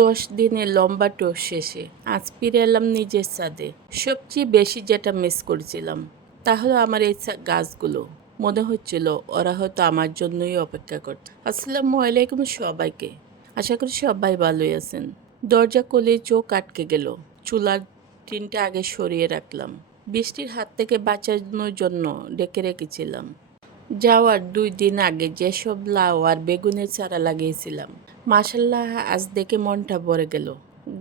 দশ দিনের লম্বা ট্যুর শেষে আজ ফিরে এলাম নিজের ছাদে। সবচেয়ে বেশি যেটা মিস করছিলাম, তা হলো আমার এই গাছগুলো। মনে হচ্ছিল ওরা হয়তো আমার জন্যই অপেক্ষা করত। আসসালামু আলাইকুম সবাইকে। আশা করি সবাই ভালোই আছেন। দরজা কোলে চোখ আটকে গেল। চুলার টিনটা আগে সরিয়ে রাখলাম। বৃষ্টির হাত থেকে বাঁচানোর জন্য ডেকে রেখেছিলাম। যাওয়ার দুই দিন আগে যেসব লাউ আর বেগুনের চারা লাগিয়েছিলাম মাসাল্লাহ আজ দেখে মনটা ভরে গেল।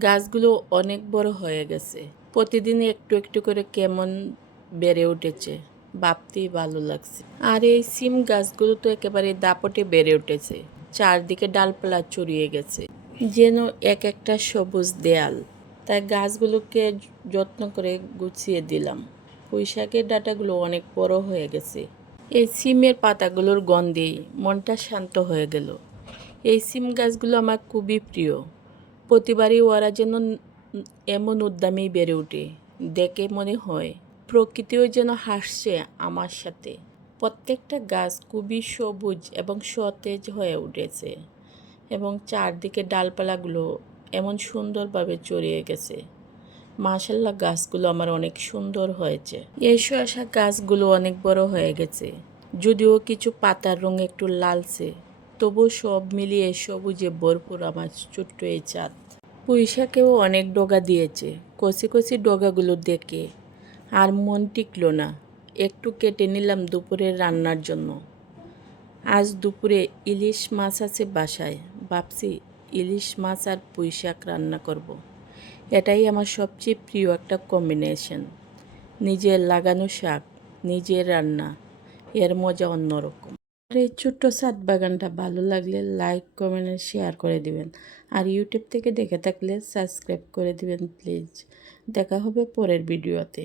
গাছগুলো অনেক বড় হয়ে গেছে। প্রতিদিন একটু একটু করে কেমন বেড়ে উঠেছে, ভাবতেই ভালো লাগছে। আর এই সিম গাছগুলো তো একেবারে দাপটে বেড়ে উঠেছে। চারদিকে ডালপালা চড়িয়ে গেছে। যেন এক একটা সবুজ দেয়াল। তাই গাছগুলোকে যত্ন করে গুছিয়ে দিলাম। পুঁইশাকের ডাঁটাগুলো অনেক বড় হয়ে গেছে। এই সিমের পাতাগুলোর গন্ধেই মনটা শান্ত হয়ে গেল। এই সিম গাছগুলো আমার খুবই প্রিয়। প্রতিবারই ওরা যেন এমন উদ্যমেই বেড়ে ওঠে, দেখে মনে হয় প্রকৃতিও যেন হাসছে আমার সাথে। প্রত্যেকটা গাছ খুবই সবুজ এবং সতেজ হয়ে উঠেছে এবং চারদিকে ডালপালাগুলো এমন সুন্দরভাবে চড়িয়ে গেছে। মাশাল্লাহ, গাছগুলো আমার অনেক সুন্দর হয়েছে। এই শসা গাছগুলো অনেক বড় হয়ে গেছে, যদিও কিছু পাতার রং একটু লালচে। তবু সব মিলিয়ে সবুজে ভরপুর আমার ছোট্ট এই চাঁদ। পুঁইশাকেও অনেক ডগা দিয়েছে কচি কচি ডগাগুলো দেখে আর মন টিকলো না। একটু কেটে নিলাম দুপুরের রান্নার জন্য। আজ দুপুরে ইলিশ মাছ আছে বাসায়, ভাবছি ইলিশ মাছ আর পুঁই শাক রান্না করব। এটাই আমার সবচেয়ে প্রিয় একটা কম্বিনেশন নিজের লাগানো শাক, নিজের রান্না, এর মজা অন্যরকম। এই ছোট্ট সাত বাগানটা ভালো লাগলে লাইক কমেন্ট শেয়ার করে দিবেন। আর ইউটিউব থেকে দেখে থাকলে সাবস্ক্রাইব করে দিবেন প্লিজ দেখা হবে পরের ভিডিওতে